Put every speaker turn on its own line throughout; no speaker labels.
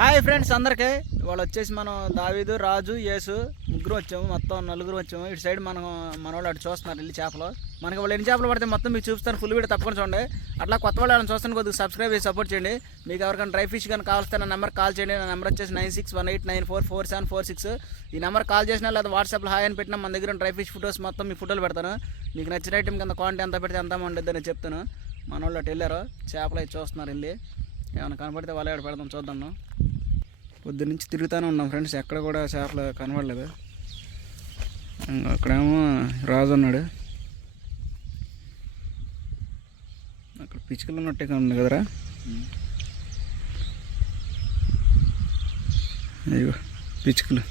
Hi friends అందరికీ. వాళ్ళు వచ్చేసి మనం దావీదు రాజు యేసు ముగ్గురు వచ్చాము. మొత్తం నలుగురు వచ్చాము. ఇటు సైడ్ మనం మన వాళ్ళు అటు చూస్తున్నారు వెళ్ళి చేపలు. మనకి వాళ్ళు ఎన్ని చేపలు పడితే మొత్తం మీకు చూపిస్తాను. ఫుల్ వీడియో తప్పకుండా చూడండి. అట్లా కొత్త వాళ్ళు ఏమైనా చూస్తాను కొద్దిగా సబ్స్క్రైబ్ చేసి సపోర్ట్ చేయండి. మీకు ఎవరికైనా డ్రై ఫిష్ కానీ కావాల్స్తే నా నెంబర్ కాల్ చేయండి. నా నెంబర్ వచ్చేసి nine six one eight nine four four seven four six. ఈ నెంబర్ కాల్ చేసినా లేదా వాట్సాప్లో హాయ్ అని పెట్టినా మన దగ్గర డ్రై ఫిష్ ఫొటోస్ మొత్తం మీ ఫోటోలు పెడతాను. మీకు నచ్చిన ఐటమ్ కింద క్వాంటిటీ ఎంత పెడితే ఎంత ఉండద్దు చెప్తాను మన వాళ్ళు అటు వెళ్ళారు. చేపలు అయితే చూస్తున్నారు వెళ్ళి. ఏమైనా కనపడితే వాళ్ళ ఏడ పెడదాం చూద్దాం. పొద్దు నుంచి తిరుగుతూనే ఉన్నాం ఫ్రెండ్స్. ఎక్కడ కూడా చేపలు కనబడలేదు. అక్కడేమో రాజు ఉన్నాడు. అక్కడ పిచ్చుకలు ఉన్నట్టుగా ఉంది కదరా. అయ్యో పిచ్చుకలు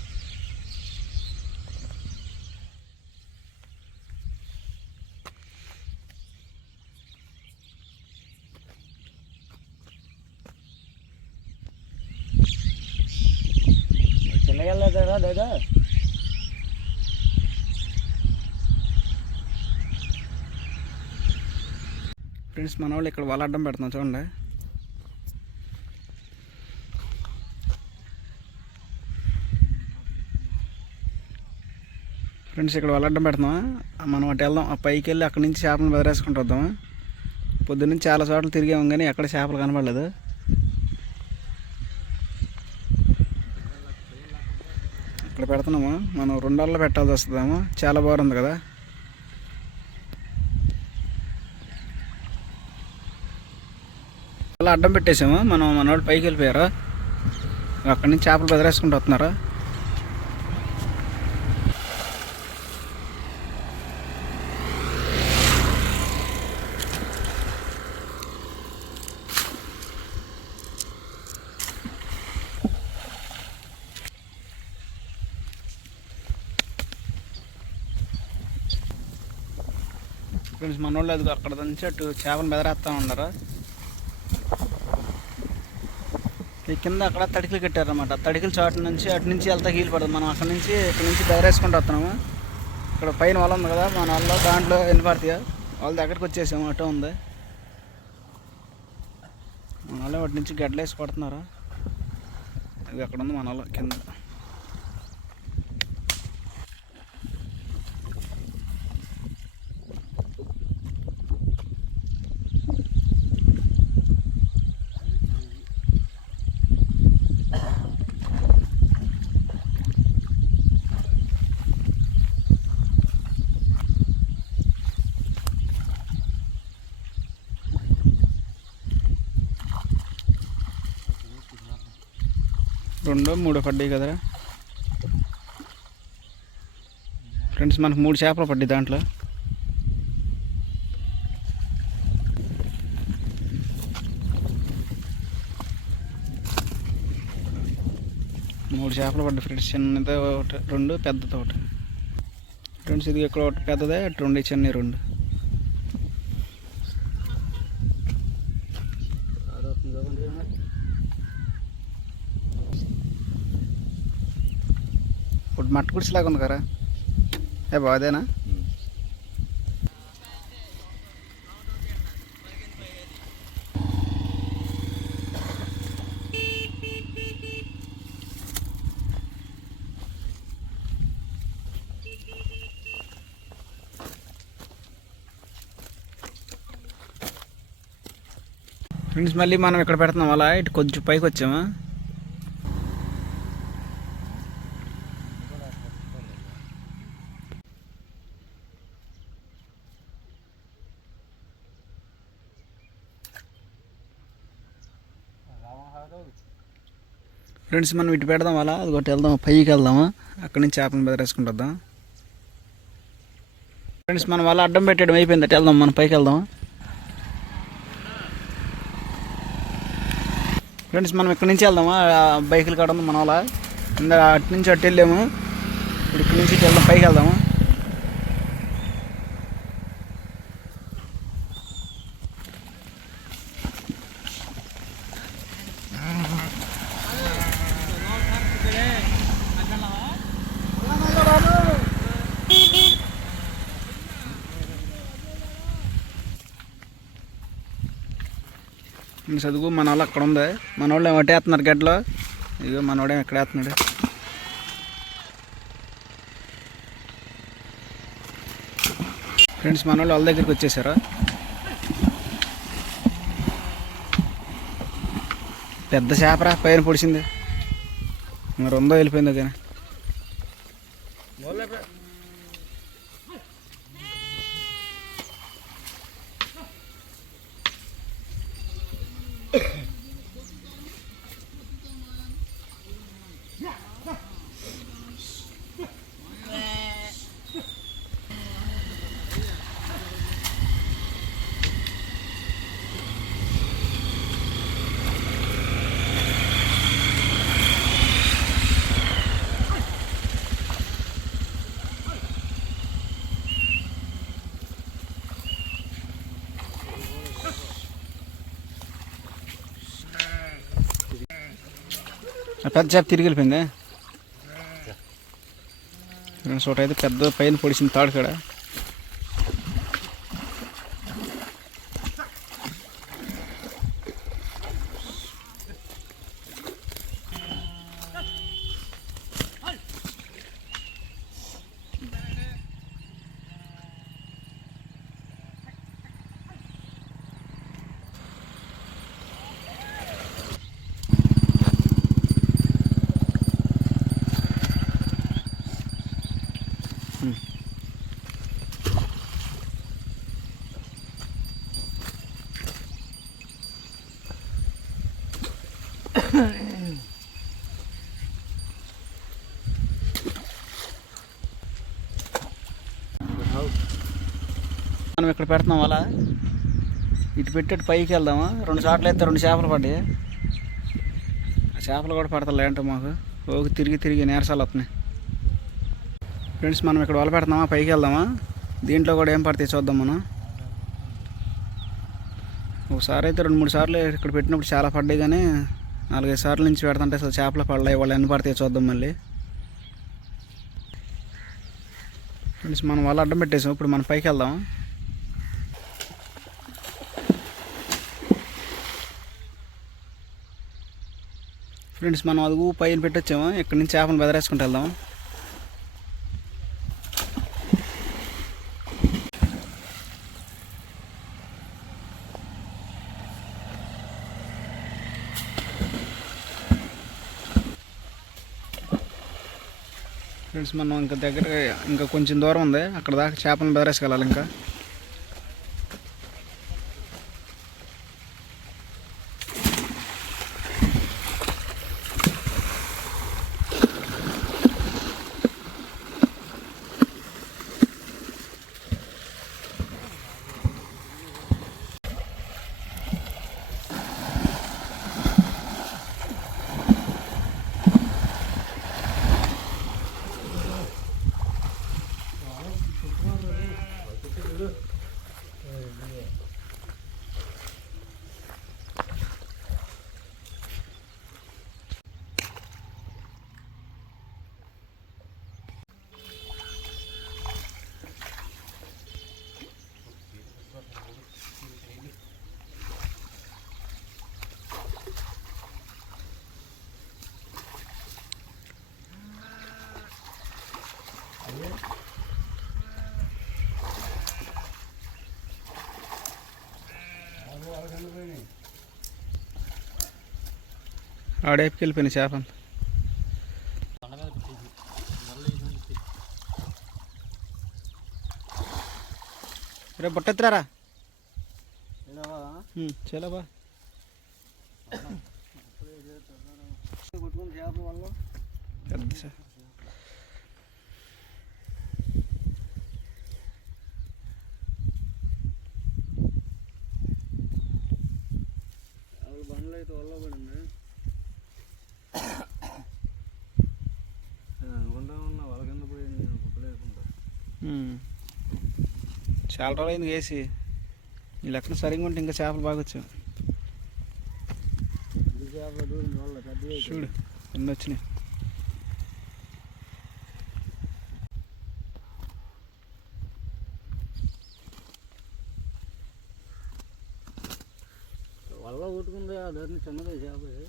చిన్నగెళ్ళదా లేదా ఫ్రెండ్స్ మన వాళ్ళు ఇక్కడ వల అడ్డం పెడుతున్నాం చూడండి. ఫ్రెండ్స్ ఇక్కడ వల అడ్డం పెడుతున్నాం. మనం అటు వెళ్దాం. ఆ పైకి వెళ్ళి అక్కడి నుంచి చేపలను బెదరేసుకుంటూ వద్దాం. పొద్దున్నుంచి చాలా చోట్ల తిరిగాము కానీ ఎక్కడ చేపలు కనబడలేదు. ఇక్కడ పెడుతున్నాము. మనం రెండల్లో పెట్టాల్సి వస్తుందేమో. చాలా బాగుంది కదా. అలా అడ్డం పెట్టేసాము. మనం మనవాళ్ళు పైకి వెళ్ళిపోయారు? అక్కడి నుంచి చేపలు బెదిరేసుకుంటూ వస్తున్నారు? ఫ్రెండ్స్ మనోళ్ళు అది అక్కడ నుంచి అటు చేపలు బెదరేస్తా ఉన్నారు ఈ కింద అక్కడ తడికలు కట్టారనమాట తడికలు చాటు నుంచి అటు నుంచి వెళ్తా హీల్ పడదు. మనం అక్కడ నుంచి ఇక్కడ నుంచి దగ్గరేసుకుంటూ వస్తున్నాము. ఇక్కడ పైన వాళ్ళ ఉంది కదా మన వాళ్ళ దాంట్లో ఎన్ని పడతాయో వాళ్ళ దగ్గరికి వచ్చేసాము అటు ఉంది. మన వాళ్ళు వాటి నుంచి గడ్డలేసి పడుతున్నారు అది అక్కడ ఉంది మన వాళ్ళ కింద. రెండో మూడో పడ్డాయి కదరా? ఫ్రెండ్స్ మనకు మూడు చేపలు పడ్డాయి దాంట్లో. మూడు చేపలు పడ్డాయి ఫ్రెండ్స్ చిన్నది ఒకటి రెండు పెద్దది ఒకటి. ఫ్రెండ్స్ ఇది ఇక్కడ ఒకటి పెద్దదే అటు రెండు చిన్నవి రెండు. ఇప్పుడు మట్టి గుడిసిలాగా ఉంది కదా. ఏ బాదేనా ఫ్రెండ్స్ మళ్ళీ మనం ఇక్కడ పెడుతున్నాం అలా ఇటు కొంచెం పైకి వచ్చామా? ఫ్రెండ్స్ మనం ఇటు పెడదాం అలా. అది ఒకటి వెళ్దాం పైకి వెళ్దామా? అక్కడి నుంచి చేపలను బెదరేసుకుంటూ ఫ్రెండ్స్ మనం అలా అడ్డం పెట్టడం అయిపోయింది. అటు వెళ్దాం మనం పైకి వెళ్దాం ఫ్రెండ్స్ మనం ఇక్కడి నుంచి వెళ్దామా? బైకులు కాడ ఉంది మనం అలా. ఇందా అటు నుంచి అటు వెళ్ళాము. ఇప్పుడు ఇక్కడి నుంచి ఇటు వెళ్దాం పైకి వెళ్దాము? చదువు మన వాళ్ళు అక్కడ ఉంది? మన వాళ్ళు ఏమో పట్టేస్తున్నారు గడ్డలో ఇదిగో మనోడేం ఎక్కడ వేస్తున్నాడు ఫ్రెండ్స్ మనవాళ్ళు వాళ్ళ దగ్గరికి వచ్చేసారు? పెద్ద చేపరా పైన పొడిచింది మరి ఉందో వెళ్ళిపోయింది అదే పెద్ద చేప తిరిగి వెళ్ళిపోయింది? ఫ్రెండ్స్ ఒకటి అయితే పెద్ద పైన పొడిచింది తాడు కాడ. మనం ఇక్కడ పెడుతున్నాం అలా. ఇటు పెట్టేట్టు పైకి వెళ్దామా? రెండు చాట్లు అయితే రెండు చేపలు పడ్డాయి. ఆ చేపలు కూడా పడతాయి ఏంటో మాకు. ఓకి తిరిగి తిరిగి నీరసాలు వస్తున్నాయి. ఫ్రెండ్స్ మనం ఇక్కడ వల పెడుతున్నామా పైకి వెళ్దామా? దీంట్లో కూడా ఏం పడతాయి చూద్దాం మనం. ఒకసారి అయితే రెండు మూడు సార్లు ఇక్కడ పెట్టినప్పుడు చాలా పడ్డాయి కానీ నాలుగైదు సార్లు నుంచి పెడుతుంటే అసలు చేపలు పడలేవు వాళ్ళు ఎన్ని పడతాయి చూద్దాం మళ్ళీ. ఫ్రెండ్స్ మనం వాళ్ళు అడ్డం పెట్టేసాం. ఇప్పుడు మనం పైకి వెళ్దాం. ఫ్రెండ్స్ మనం అదుగు పైన పెట్టొచ్చాము. ఇక్కడ నుంచి చేపను బెదరేసుకుంటూ వెళ్దాం. ఫ్రెండ్స్ మనం ఇంకా దగ్గర ఇంకా కొంచెం దూరం ఉంది. అక్కడ దాకా చేపలను బెదరేసుకెళ్ళాలి ఇంకా. ఆడేపుకి వెళ్ళిపోయిన చేప. రే బుట్టెత్తురారా చాలా బా. పెద్ద చే-
బండ్లు అయితే వల్ల పడింది అనుకుంటా ఉన్నా వాళ్ళ కింద పోయింది నేను కుప్పలేకుండా
ఉమ్. చాలా రోజులు అయింది వేసి. ఈ లెక్కన సరిగా ఉంటే ఇంకా చేపలు బాగొచ్చు
వల్ల పెద్ద
చూడు ఎన్ని వచ్చినాయి.
వల్ల కొట్టుకుంది ఆ చిన్నదే చేప ఇది.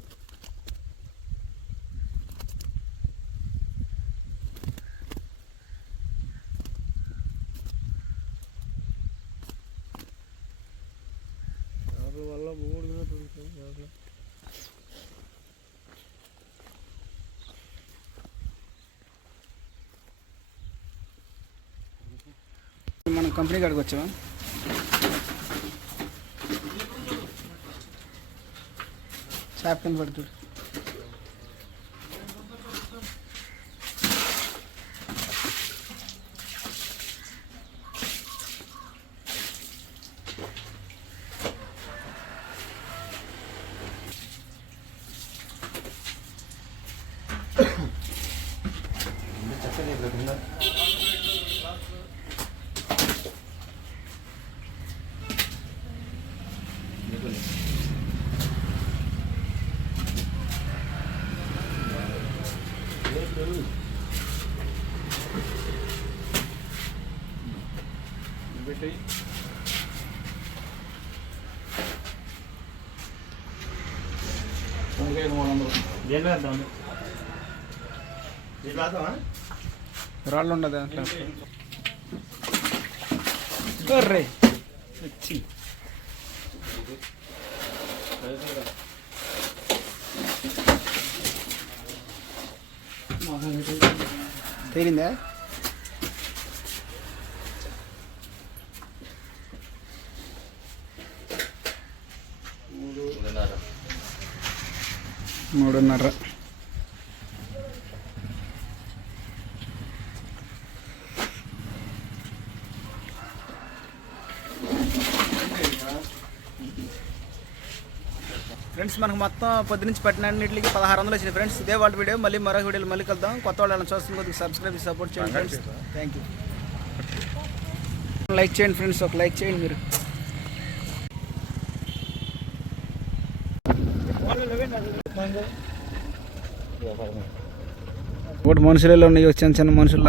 మనం కంపెనీ కాడికి వచ్చాము? చేప కింద పడుతుంది. రాళ్ళు ఉండదు అట్లా అర్రే వచ్చి తేలిందా మూడున్నర. ఫ్రెండ్స్ మనకు మొత్తం పొద్దు నుంచి పట్టినన్నింటికి పదహారు వందలు వచ్చినాయి ఫ్రెండ్స్. ఇదే వాళ్ళ వీడియో. మళ్ళీ మరొక వీడియోలో మళ్ళీ కలుద్దాం. కొత్త వాళ్ళని చూస్తున్న కొద్దిగా సబ్స్క్రైబ్ సపోర్ట్ చేయండి ఫ్రెండ్స్. థ్యాంక్ యూ లైక్ చేయండి ఫ్రెండ్స్. ఒక లైక్ చేయండి మీరు. ఒకటి మనుషులలో ఉన్నాయి చిన్న చిన్న మనుషులు